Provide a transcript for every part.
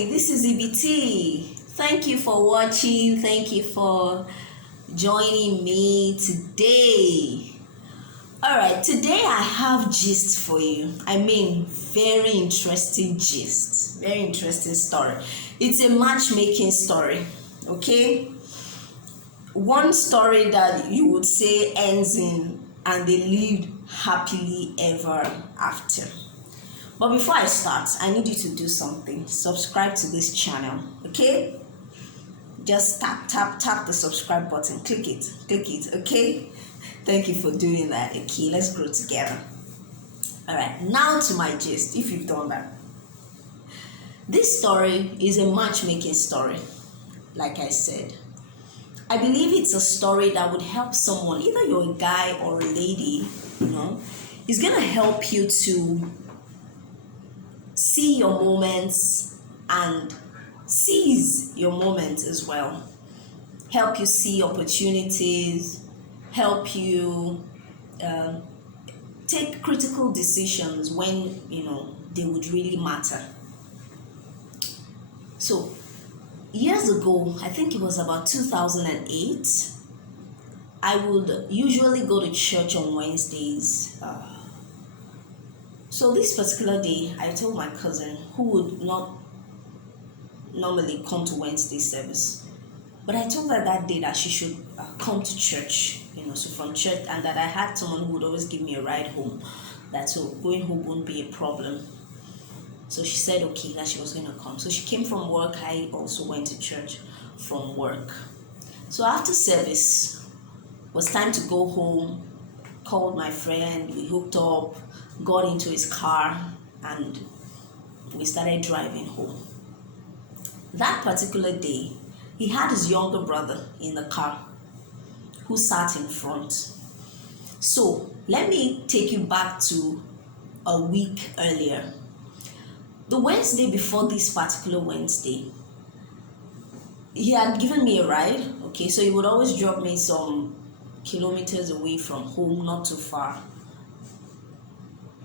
Hi, this is Ibitee. Thank you for watching. Thank you for joining me today. Alright, today I have gist for you. I mean, very interesting gist. Very interesting story. It's a matchmaking story, okay? One story that you would say ends in and they lived happily ever after. But before I start, I need you to do something. Subscribe to this channel, okay? Just tap the subscribe button. Click it, okay? Thank you for doing that. Okay, let's grow together. All right, now to my gist, if you've done that. This story is a matchmaking story, like I said. I believe it's a story that would help someone, either you're a guy or a lady, it's gonna help you to see your moments and seize your moments as well. Help you see opportunities, help you take critical decisions when they would really matter. So years ago, I think it was about 2008, I would usually go to church on Wednesdays. So this particular day, I told my cousin, who would not normally come to Wednesday service, but I told her that day that she should come to church, so from church, and that I had someone who would always give me a ride home, that so going home wouldn't be a problem. So she said okay, that she was going to come. So she came from work. I also went to church from work. So after service, it was time to go home. Called my friend, we hooked up, got into his car, and we started driving home. That particular day, he had his younger brother in the car who sat in front. So let me take you back to a week earlier. The Wednesday before this particular Wednesday, he had given me a ride. Okay, so he would always drop me some kilometers away from home, not too far.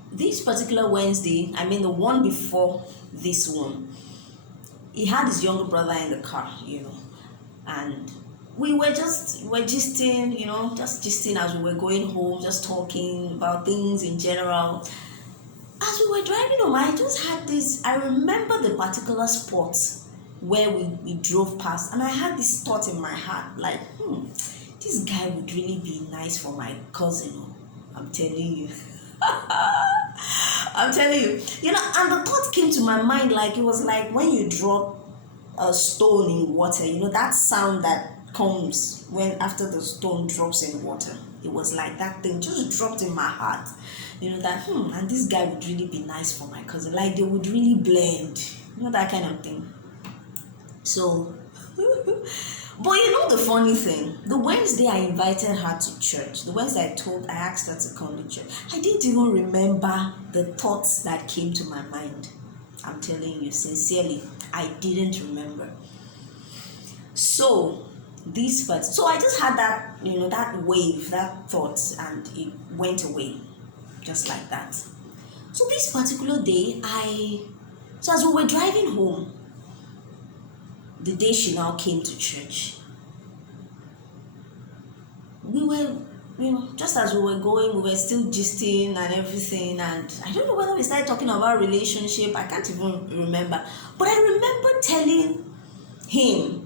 This particular Wednesday, I mean the one before this one, he had his younger brother in the car, and we were gisting, just gisting as we were going home, just talking about things in general. As we were driving home, I just had this, I remember the particular spot where we drove past, and I had this thought in my heart, like, this guy would really be nice for my cousin. I'm telling you. I'm telling you. And the thought came to my mind, like, it was like when you drop a stone in water, that sound that comes when after the stone drops in water. It was like that thing just dropped in my heart. That, and this guy would really be nice for my cousin. Like, they would really blend. That kind of thing. So, but the funny thing, the Wednesday I invited her to church, the Wednesday I asked her to come to church, I didn't even remember the thoughts that came to my mind. I'm telling you, sincerely, I didn't remember. So, so I just had that, that wave, that thought, and it went away, just like that. So this particular day, so as we were driving home, the day she now came to church, we were, just as we were going, we were still gisting and everything, and I don't know whether we started talking about relationship, I can't even remember, but I remember telling him,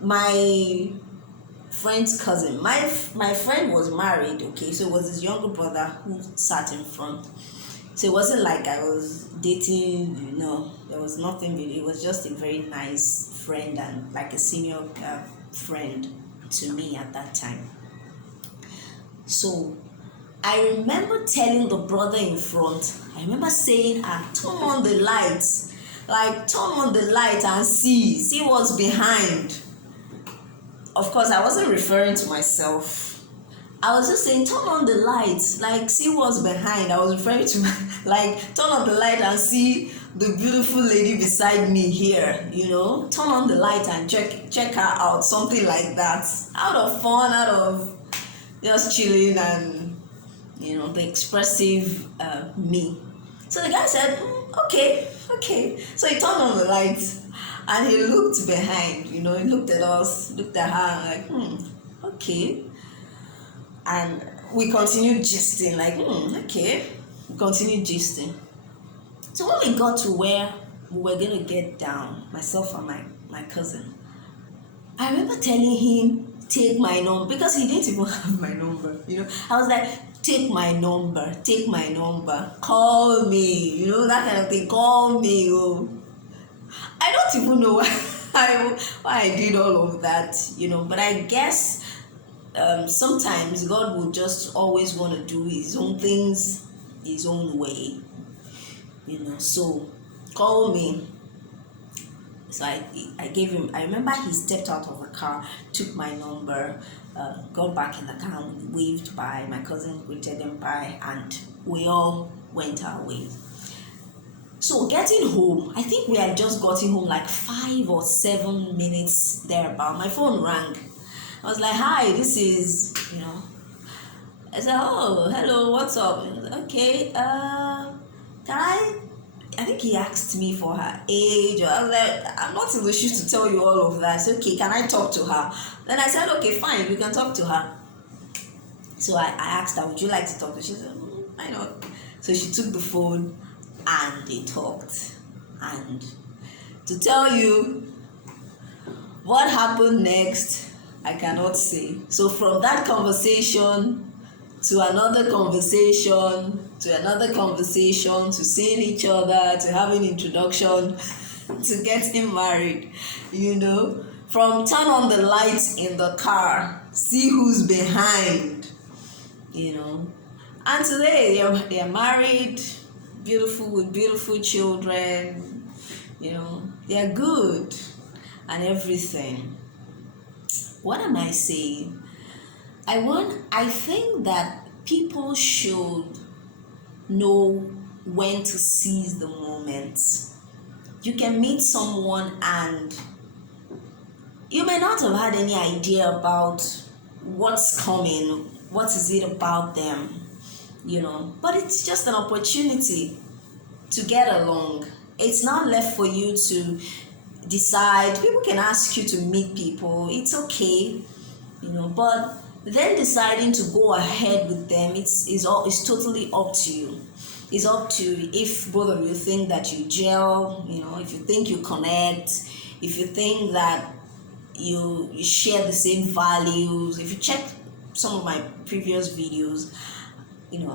my friend's cousin, my friend was married, okay, so it was his younger brother who sat in front. So it wasn't like I was dating, there was nothing really. It was just a very nice friend and like a senior friend to me at that time. So I remember telling the brother in front, I remember saying, turn on the lights. Like, turn on the light and see what's behind. Of course, I wasn't referring to myself. I was just saying, turn on the lights, like, see what's behind. I was referring to, turn on the light and see the beautiful lady beside me here, Turn on the light and check her out, something like that. Out of fun, out of just chilling and, the expressive me. So the guy said, okay, okay. So he turned on the lights and he looked behind, he looked at us, looked at her, like, okay. And we continued gisting, like, okay. We continued gisting. So when we got to where we were going to get down, myself and my cousin, I remember telling him, take my number, because he didn't even have my number, I was like, take my number, call me, that kind of thing, call me. Oh. I don't even know why I did all of that, but I guess sometimes God will just always want to do his own things his own way, so call me. So I gave him, I remember he stepped out of the car, took my number, got back in the car, waved by, my cousin greeted him by, and we all went our ways. So getting home, I think we had just gotten home like 5 or 7 minutes thereabout. My phone rang. I was like, hi, this is, I said, oh, hello, what's up? Okay, can I think he asked me for her age. I was like, I'm not in the shoes to tell you all of that. So, okay, can I talk to her? Then I said, okay, fine, you can talk to her. So I asked her, would you like to talk to her? She said, why not? So she took the phone and they talked. And to tell you what happened next, I cannot say. So from that conversation to another conversation, to seeing each other, to having introduction, to getting married, from turn on the lights in the car, see who's behind, and today they're married, beautiful, with beautiful children, they're good and everything. What am I saying? I think that people should know when to seize the moment. You can meet someone and you may not have had any idea about what's coming, what is it about them, but it's just an opportunity to get along. It's not left for you to decide. People can ask you to meet people, it's okay, but then deciding to go ahead with them, it's totally up to you. It's up to if both of you think that you gel, if you think you connect, if you think that you share the same values. If you check some of my previous videos,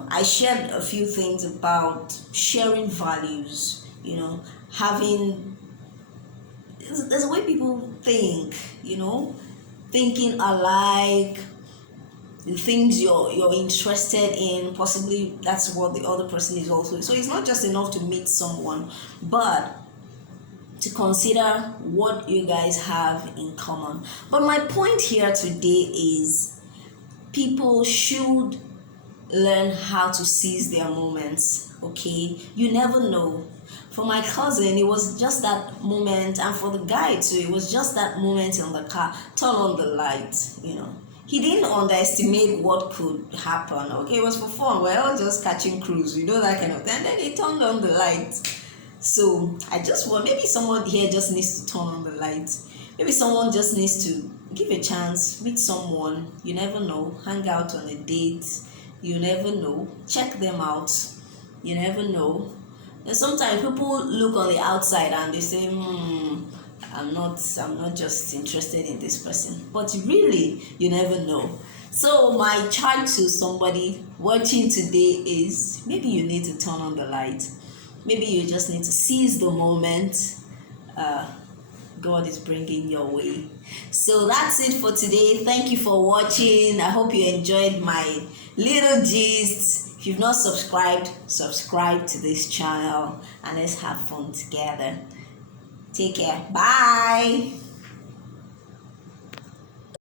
I shared a few things about sharing values, having, there's a way people think, thinking alike, the things you're interested in, possibly that's what the other person is also. So it's not just enough to meet someone, but to consider what you guys have in common. But my point here today is people should learn how to seize their moments, okay? You never know. For my cousin, it was just that moment, and for the guy too, it was just that moment in the car. Turn on the light, He didn't underestimate what could happen, okay? It was for fun. We're all just catching cruise, that kind of thing. And then he turned on the light. So I just want, maybe someone here just needs to turn on the light. Maybe someone just needs to give a chance, meet someone. You never know. Hang out on a date. You never know. Check them out. You never know. And sometimes people look on the outside and they say, I'm not just interested in this person. But really, you never know. So my charge to somebody watching today is, maybe you need to turn on the light. Maybe you just need to seize the moment God is bringing your way. So that's it for today. Thank you for watching. I hope you enjoyed my little gist. If you've not subscribed, subscribe to this channel and let's have fun together. Take care. Bye.